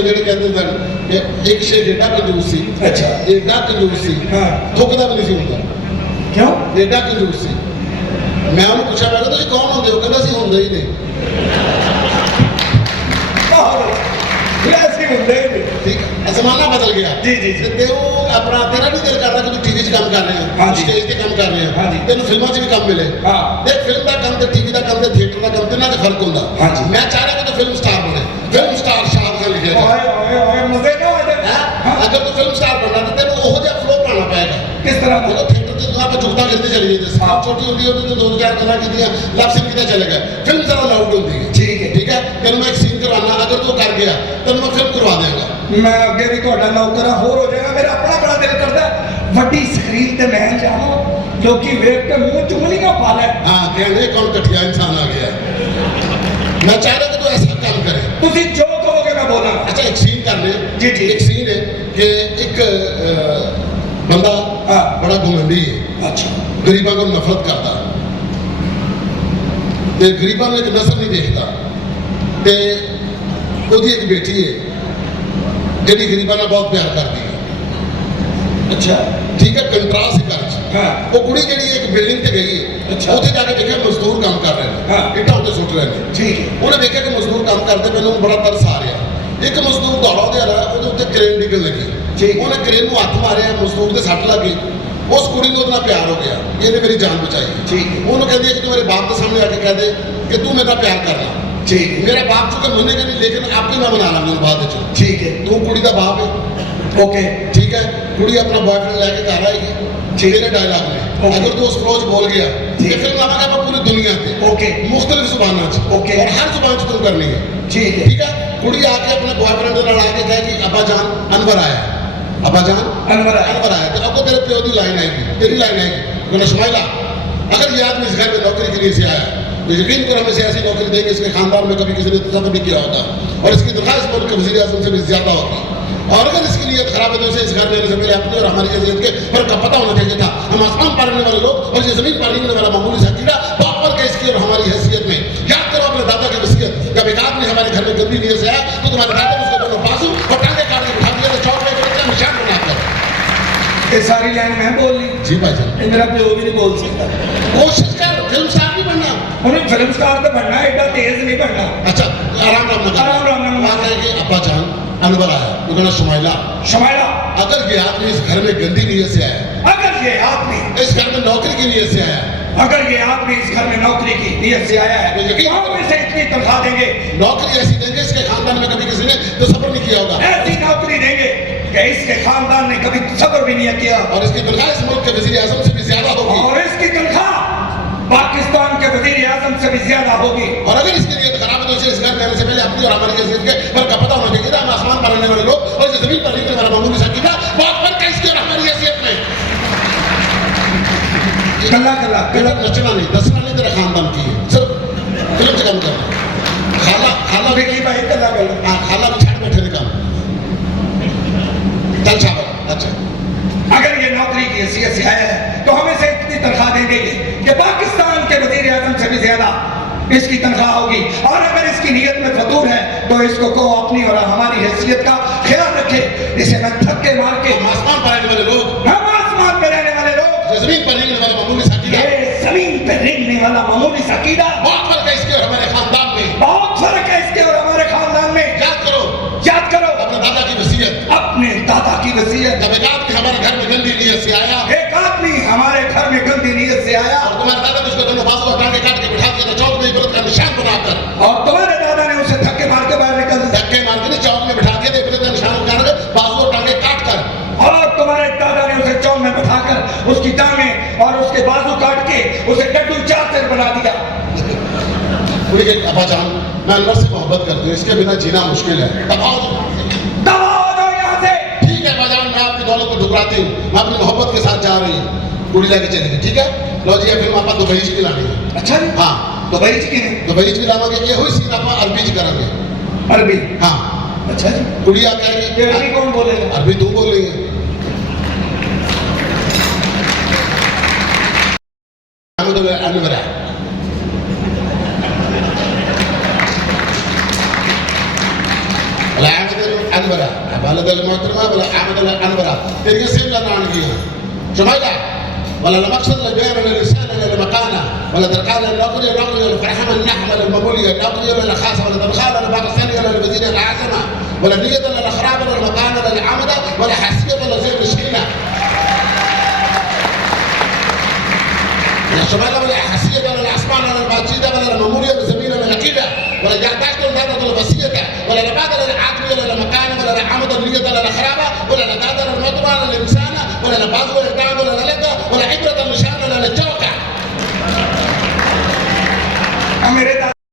ਜਿਹੜੇ ਕਹਿੰਦੇ ਸਨ ਕਿ ਇੱਕ ਸ਼ੇਖ ਏਡਾ ਕੰਜੂਸ ਸੀ। ਅੱਛਾ। ਏਡਾ ਕੰਜੂਸ ਸੀ, ਹਾਂ। ਥੁੱਕਦਾ ਵੀ ਨਹੀਂ ਸੀ ਹੁੰਦਾ। ਕਿਉਂ? ਏਡਾ ਕੰਜੂਸ ਸੀ। ਮੈਂ ਉਹਨੂੰ ਪੁੱਛਿਆ, ਮੈਂ ਕਿਹਾ ਤੁਸੀਂ ਕੌਣ ਹੁੰਦੇ ਹੋ? ਕਹਿੰਦਾ ਸੀ ਹੁੰਦੇ ਹੀ ਨੇ। ऐसे होंगे ठीक है, जमाना बदल गया। जी जी जी। ते वो अपना तेरा नहीं दिल करता कि तू टीवी च काम कर रहे हाँ हैं, जी। स्टेज ते काम कर रहे हाँ हैं, जी। तेन फिल्मों च भी काम मिले। हाँ। देख फिल्म का काम ते टीवी का काम ते थिएटर का काम ते ना फर्क होता। हाँ जी। मैं चाह रहा हूं कि तू फिल्म स्टार बने, फिल्म स्टार शाहरुख खान लिखा जाए। ओए ओए ओए मुझे ना आ जाए। हाँ? अगर तू फिल्म स्टार बनना तो तेन ओहो जिहा फ्लो बनाना पड़ेगा। किस तरह देखो थिएटर से आप जुगता गिरते चली जाते, हाँ। छोटी होती है तो 2000 गल्लां कीतियां, लव सीन कितना चले गए। फिल्म ज़रा लाउड होती है। ठीक है। ठीक है, तेन मैं एक सीन करवाना, अगर तू कर गया तेन मैं फिल्म करवा देगा। मैं अगे भी थोड़ा नौकर होर हो जाएगा। मेरा अपना बड़ा दिल करता है वड्डी स्क्रीन ते मैं जावां, लोकी वेख के मुंह चुमलियां पा ले। हाँ, कहने कौन कठिया इंसान आ गया। मैं चाह रहा कि तू ऐसा काम करे। तुसी जो कहोगे मैं बोलांगा। अच्छा, एक सीन कर ले। जी, जी। एक सीन है कि एक बंदा हाँ। बड़ा घमंडी है, अच्छा। गरीबों को नफरत करता, ते गरीबों में एक नजर नहीं देखता, ते उसकी एक बेटी है जिहड़ी गरीबों ने बहुत प्यार करती है। अच्छा। ठीक है, कंट्रास्ट है घर च। हाँ। वो कुड़ी जिहड़ी एक बिल्डिंग ते गई है, अच्छा। उत्थे जाके देखिया मजदूर काम कर रहे हैं। हाँ। इट्टां उत्ते सुट रहे हैं। ठीक है। उन्हें देखा कि मजदूर काम करते, मैंने बड़ा तरस आ रहा। एक मजदूर दौड़ा दे रहा, ਉਹਦੇ ਉੱਤੇ ਕ੍ਰੇਨ ਡਿੱਗਣ ਲੱਗੀ। ठीक। ਉਹਨੇ ਕ੍ਰੇਨ ਨੂੰ ਹੱਥ ਮਾਰਿਆ, ਮਜ਼ਦੂਰ ਦੇ ਸੱਟ ਲੱਗ ਗਈ। ਉਸ ਕੁੜੀ ਨੂੰ ਉਹਦੇ ਨਾਲ ਪਿਆਰ ਹੋ ਗਿਆ, ਇਹਨੇ ਮੇਰੀ ਜਾਨ ਬਚਾਈ। ठीक है। ਉਹਨੂੰ ਕਹਿੰਦੀ ਹੈ ਕਿ ਤੂੰ ਮੇਰੇ ਬਾਪ ਦੇ ਸਾਹਮਣੇ ਆ ਕੇ ਕਹਿ ਦੇ ਕਿ ਤੂੰ ਮੇਰੇ ਨਾਲ ਪਿਆਰ ਕਰਨਾ। ठीक है। ਮੇਰਾ ਬਾਪ ਚੁੱਕੇ ਮੰਨੇਗਾ ਨਹੀਂ, ਲੇਕਿਨ ਆਪੇ ਮੈਂ ਮਨਾ ਲਾਂਗਾ ਬਾਅਦ ਵਿੱਚ। ठीक है। ਤੂੰ ਕੁੜੀ ਦਾ ਬਾਪ ਹੈ। ओके। ठीक है, कुड़ी अपना बॉयफ्रेंड लेके घर आएगी। मेरे डायलॉग में ओके। अगर तू उस फ्लोज बोल गया ठीक। ये फिल्म लावांगे मैं पूरी दुनिया पे। ओके। मुख्तलिफ जुबानों च। ओके। और हर जुबान च तुम करनी है। ठीक है। ठीक है, कुड़ी आके अपने बॉयफ्रेंड के नाल आके कहेगी अब्बा जान अनवर आया, अब्बा जान अनवर आया। अनवर आया। तो आपको तेरे प्यो की लाइन आएगी, तेरी लाइन आएगी, मैंने शुमाइला अगर ये आदमी इस घर में नौकरी के लिए से आया तो यकीन करो हम इसे ऐसी नौकरी देंगे इसके खानदान में कभी किसी ने तलब भी किया होता, और इसकी तनख्वाह इस मुल्क के वज़ीर आज़म से भी ज्यादा होती। और अगर इसकी नीयत खराब है तो इसे इस घर में आने से पहले अपनी और हमारी हैसियत के फर्क का पता होना चाहिए था। हम आसमान पार करने वाले लोग और ये जमीन पार करने वाला मामूली सा कीड़ा बाप पर का इसकी और हमारी हैसियत में। याद करो अपने दादा की वसीयत, जब एक आदमी हमारे घर में गंदी नीयत से आया तो तुम्हारे दादा ने उसके दोनों बाजू और टांगे काट के बिठा दिया, तो चौक में एक निशान बनाकर। ये सारी लाइन मैं बोल ली। जी भाईजान, मेरा प्यो भी नहीं बोल सकता। कोशिश कर फिल्म स्टार नहीं बनना। उन्हें फिल्म स्टार तो बनना है, एडा तेज नहीं बनना। अच्छा, आराम आराम आराम आराम ना वहाँ कहेंगे अब्बा जान अनवर आया, तो कहना शुमाइला शमाइला, अगर ये आदमी इस घर में गंदी नीयत से आया, अगर ये आदमी इस घर में नौकरी की नीयत से आया, अगर ये आदमी इस घर में नौकरी की नीयत से आया है यकीन तो हम इसे इतनी तनख्वाह देंगे, नौकरी ऐसी देंगे इसके खानदान में कभी किसी ने तो सफर नहीं किया होगा, ऐसी नौकरी देंगे कि इसके खानदान ने कभी सब्र भी नहीं किया, और इसकी तनख्वाह इस मुल्क के वज़ीर आज़म से भी ज्यादा होगी, और इसकी तनख्वाह पाकिस्तान के वज़ीर आज़म से भी ज्यादा होगी। और अगर इसकी नीयत खराब है तो इसे इस घर में आने से पहले अपनी और हमारी हैसियत के फर्क का पता होना चाहिए था। हम आसमान पर रहने वाले लोग और इस जमीन पर रहने वाला मामूली सा कीड़ा, बहुत फर्क है इसकी और हमारी हैसियत में। गला गला गलत नचना नहीं, दसना नहीं, तेरा खानदान की है, सिर्फ फिल्म से काम करना। खाला खाला देखी भाई गला गला खाला भी छाट बैठे काम चल छावर। अच्छा, अगर ये नौकरी की हैसियत से आया है तो हम इसे इतनी तनख्वाह देंगे कि पाकिस्तान के वज़ीर आज़म से भी ज्यादा इसकी तनख्वाह होगी, और अगर इसकी नीयत में फतूर है तो इसको को अपनी और हमारी हैसियत का ख्याल रखे। इसे मैं धक्के मार के, हम आसमान पर रहने वाले लोग, हम आसमान पे रहने वाले लोग, ये जमीन पर रहने वाला मामूली सा कीड़ा, ये जमीन पे रेंगने वाला मामूली सा कीड़ा, बहुत फर्क है इसके और हमारे खानदान में। बहुत फर्क है इसके और हमारे खानदान में। याद करो अपने दादा की वसीयत, अपने दादा की वसीयत। जब एक आदमी हमारे घर में गंदी नीयत से आया, एक आदमी हमारे घर में गंदी नीयत से आया, और तुम्हारे दादा ने उसको दोनों बाजू और टांगे काट के बिठा दिया था चौक में इबरत का निशान बनाकर, और तुम्हारे दादा ने उसे धक्के मार के बाहर निकल दिया, धक्के मार के चौक में बिठा दिया इबरत का निशान बनाकर, बाजू और टांगे काट कर, और तुम्हारे दादा ने उसे चौक में बिठाकर उसकी टांगें और उसके बाजू काट के उसे डड्डू चाकर बना दिया। पूरी के अब्बा जान मैं अनवर से मोहब्बत करती हूँ, इसके बिना जीना मुश्किल है, दबाओ दबाओ यहाँ से। ठीक है बाजान, मैं आपकी दौलत को ठुकराती हूँ, मैं अपनी मोहब्बत के साथ जा रही हूँ, कुड़ी लेके चलेगी। ठीक है, लो जी ये फिल्म आप दुबई च भी लानी है। अच्छा जी, हाँ, दुबई च की दुबई च भी लावांगे, ये हुई सीन आप अरबी च करेंगे। अरबी? हाँ। अच्छा जी, कुड़िया कहेगी ये अरबी कौन बोलेगा? अरबी तू बोलेगी। अनवर है الأنورة بلد المحترمة ولا أحمد الأنورة تلقى سيبلا نعنقيها شمايلا ولا المقصد الجاي من الرسالة للمكانة ولا تركان النقل ولا فرحمة النحمة الممولية النقل ولا الخاصة ولا تنخال ولا باكستانية ولا الوزير العاصمة ولا نية ولا الأخراب ولا المكانة ولا العمدة ولا حسية ولا زي الشينة يا شمال ولا حسية ولا الأسمان ولا الباتشيدة ولا الممولية والزمينة ولا العقيدة ولا جعتاك ولا ذات البسيطة ولا العبادة ولا العقل ولا المكانة ولا العمدة النية ولا الأخراب ولا الندادة ولا المطبع ولا الإنسانة ولا الباز ولا